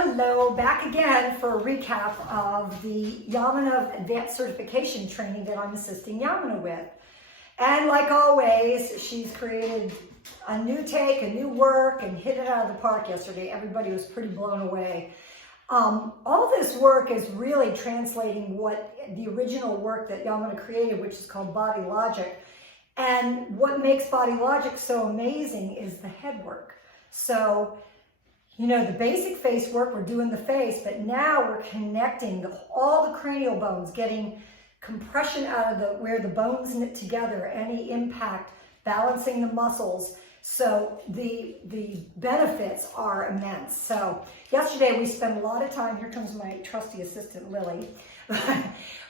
Hello, back again for a recap of the Yamuna Advanced Certification Training that I'm assisting Yamuna with. And like always, she's created a new take, a new work, and hit it out of the park yesterday. Everybody was pretty blown away. All this work is really translating what the original work that Yamuna created, which is called Body Logic. And what makes Body Logic so amazing is the head work. So, you know, the basic face work, we're doing the face, but now we're connecting all the cranial bones, getting compression out of where the bones knit together, any impact, balancing the muscles. So the benefits are immense. So yesterday we spent a lot of time, here comes my trusty assistant Lily.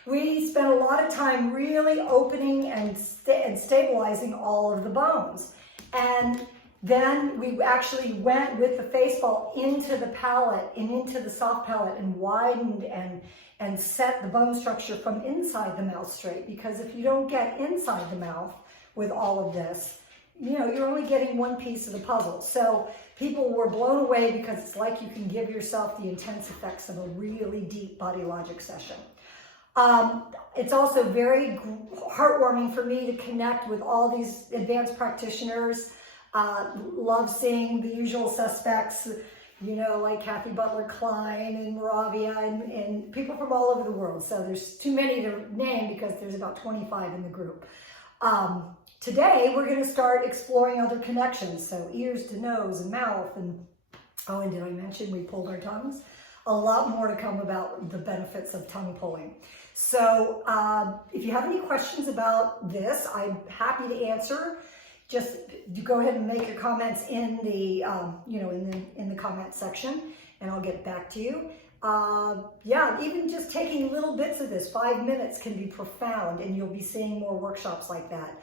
We spent a lot of time really opening and stabilizing all of the bones. And then we actually went with the face ball into the palate and into the soft palate and widened and set the bone structure from inside the mouth straight. Because if you don't get inside the mouth with all of this, you know, you're only getting one piece of the puzzle. So people were blown away because it's like you can give yourself the intense effects of a really deep Body Logic session. It's also very heartwarming for me to connect with all these advanced practitioners. Love seeing the usual suspects, you know, like Kathy Butler-Klein and Moravia and people from all over the world. So there's too many to name because there's about 25 in the group. Today, we're going to start exploring other connections. So ears to nose and mouth. And oh, and did I mention we pulled our tongues? A lot more to come about the benefits of tongue pulling. So if you have any questions about this, I'm happy to answer. Just go ahead and make your comments in the, in the comment section, and I'll get back to you. Yeah, even just taking little bits of this, 5 minutes can be profound, and you'll be seeing more workshops like that.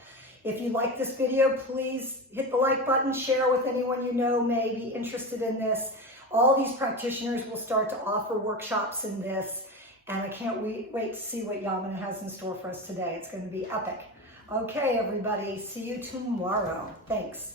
If you like this video, please hit the like button, share with anyone you know may be interested in this. All these practitioners will start to offer workshops in this, and I can't wait to see what Yamuna has in store for us today. It's going to be epic. Okay, everybody, see you tomorrow. Thanks.